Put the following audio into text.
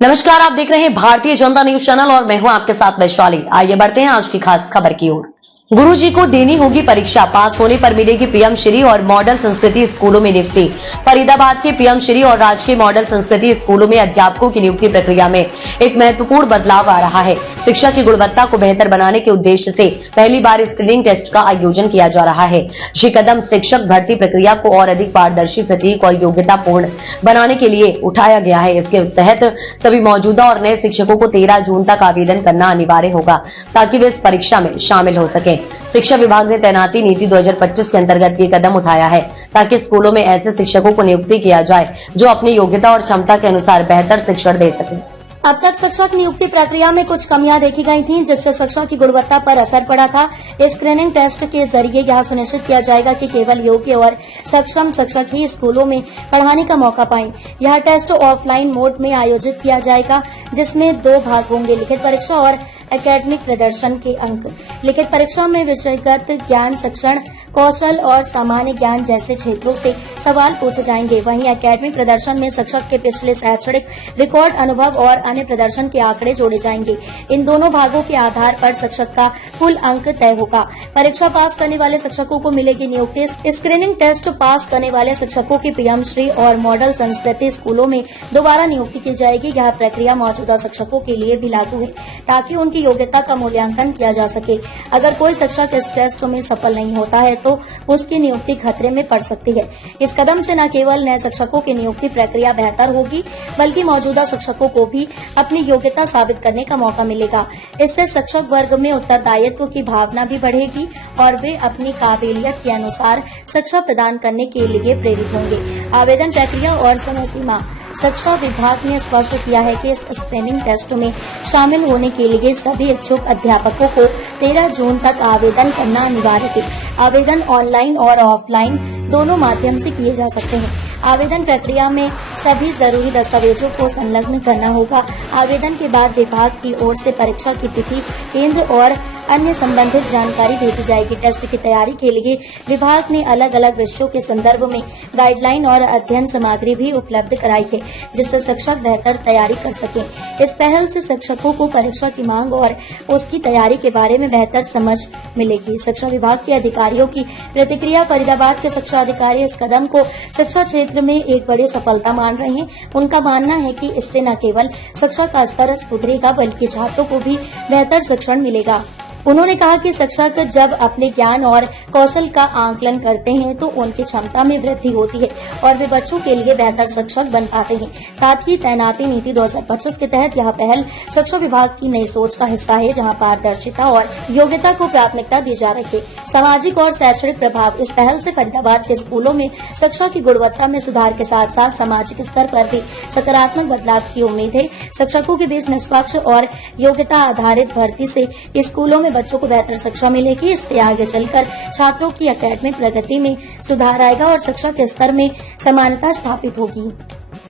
नमस्कार, आप देख रहे हैं भारतीय जनता न्यूज चैनल और मैं हूं आपके साथ वैशाली। आइए बढ़ते हैं आज की खास खबर की ओर। गुरुजी को देनी होगी परीक्षा, पास होने पर मिलेगी पीएम श्री और मॉडल संस्कृति स्कूलों में नियुक्ति। फरीदाबाद के पीएम श्री और राजकीय मॉडल संस्कृति स्कूलों में अध्यापकों की नियुक्ति प्रक्रिया में एक महत्वपूर्ण बदलाव आ रहा है। शिक्षा की गुणवत्ता को बेहतर बनाने के उद्देश्य से पहली बार स्क्रीनिंग टेस्ट का आयोजन किया जा रहा है। ये कदम शिक्षक भर्ती प्रक्रिया को और अधिक पारदर्शी, सटीक और योग्यतापूर्ण बनाने के लिए उठाया गया है। इसके तहत सभी मौजूदा और नए शिक्षकों को 13 जून तक आवेदन करना अनिवार्य होगा ताकि वे इस परीक्षा में शामिल हो सके। शिक्षा विभाग ने तैनाती नीति 2025 के अंतर्गत ये कदम उठाया है ताकि स्कूलों में ऐसे शिक्षकों को नियुक्ति किया जाए जो अपनी योग्यता और क्षमता के अनुसार बेहतर शिक्षण दे सके। अब तक शिक्षक नियुक्ति प्रक्रिया में कुछ कमियां देखी गई थीं, जिससे शिक्षा की गुणवत्ता पर असर पड़ा था। स्क्रीनिंग टेस्ट के जरिए यह सुनिश्चित किया जाएगा कि केवल योग्य और सक्षम शिक्षक ही स्कूलों में पढ़ाने का मौका पाएं। यह टेस्ट ऑफलाइन मोड में आयोजित किया जाएगा, जिसमें 2 भाग होंगे, लिखित परीक्षा और एकेडमिक प्रदर्शन के अंक। लिखित परीक्षा में विषयगत ज्ञान, शिक्षण कौशल और सामान्य ज्ञान जैसे क्षेत्रों से सवाल पूछे जाएंगे। वहीं एकेडमिक प्रदर्शन में शिक्षक के पिछले शैक्षणिक रिकॉर्ड, अनुभव और अन्य प्रदर्शन के आंकड़े जोड़े जाएंगे। इन दोनों भागों के आधार पर शिक्षक का कुल अंक तय होगा। परीक्षा पास करने वाले शिक्षकों को मिलेगी नियुक्ति। स्क्रीनिंग टेस्ट पास करने वाले शिक्षकों की पीएम श्री और मॉडल संस्कृति स्कूलों में दोबारा नियुक्ति की जाएगी। यह प्रक्रिया मौजूदा शिक्षकों के लिए भी लागू है ताकि उनकी योग्यता का मूल्यांकन किया जा सके। अगर कोई शिक्षक इस टेस्ट में सफल नहीं होता है तो उसकी नियुक्ति खतरे में पड़ सकती है। इस कदम से न केवल नए शिक्षकों की नियुक्ति प्रक्रिया बेहतर होगी, बल्कि मौजूदा शिक्षकों को भी अपनी योग्यता साबित करने का मौका मिलेगा। इससे शिक्षक वर्ग में उत्तरदायित्व की भावना भी बढ़ेगी और वे अपनी काबिलियत के अनुसार शिक्षा प्रदान करने के लिए प्रेरित होंगे। आवेदन प्रक्रिया और समय सीमा। शिक्षा विभाग ने स्पष्ट किया है कि इस स्क्रीनिंग टेस्ट में शामिल होने के लिए सभी इच्छुक अध्यापकों को 13 जून तक आवेदन करना अनिवार्य है। आवेदन ऑनलाइन और ऑफलाइन दोनों माध्यम से किए जा सकते हैं। आवेदन प्रक्रिया में सभी जरूरी दस्तावेजों को संलग्न करना होगा। आवेदन के बाद विभाग की ओर से परीक्षा की तिथि, केंद्र और अन्य संबंधित जानकारी भेजी जाएगी। टेस्ट की तैयारी के लिए विभाग ने अलग अलग विषयों के संदर्भ में गाइडलाइन और अध्ययन सामग्री भी उपलब्ध कराई है, जिससे शिक्षक बेहतर तैयारी कर सकें। इस पहल से शिक्षकों को परीक्षा की मांग और उसकी तैयारी के बारे में बेहतर समझ मिलेगी। शिक्षा विभाग के अधिकारियों की प्रतिक्रिया। फरीदाबाद के शिक्षा अधिकारी इस कदम को शिक्षा क्षेत्र में एक बड़ी सफलता मान रहे हैं। उनका मानना है कि इससे न केवल शिक्षा का स्तर सुधरेगा, बल्कि छात्रों को भी बेहतर शिक्षण मिलेगा। उन्होंने कहा कि शिक्षक जब अपने ज्ञान और कौशल का आकलन करते हैं तो उनकी क्षमता में वृद्धि होती है और वे बच्चों के लिए बेहतर शिक्षक बन पाते हैं। साथ ही तैनाती नीति 2025 के तहत यह पहल शिक्षा विभाग की नई सोच का हिस्सा है, जहां पारदर्शिता और योग्यता को प्राथमिकता दी जा रही है। सामाजिक और शैक्षणिक प्रभाव। इस पहल से फरीदाबाद के स्कूलों में शिक्षा की गुणवत्ता में सुधार के साथ साथ सामाजिक स्तर पर भी सकारात्मक बदलाव की उम्मीद है। शिक्षकों के बीच निष्पक्ष और योग्यता आधारित भर्ती से स्कूलों में बच्चों को बेहतर शिक्षा मिलेगी। इससे आगे चलकर छात्रों की एकेडमिक प्रगति में सुधार आएगा और शिक्षा के स्तर में समानता स्थापित होगी।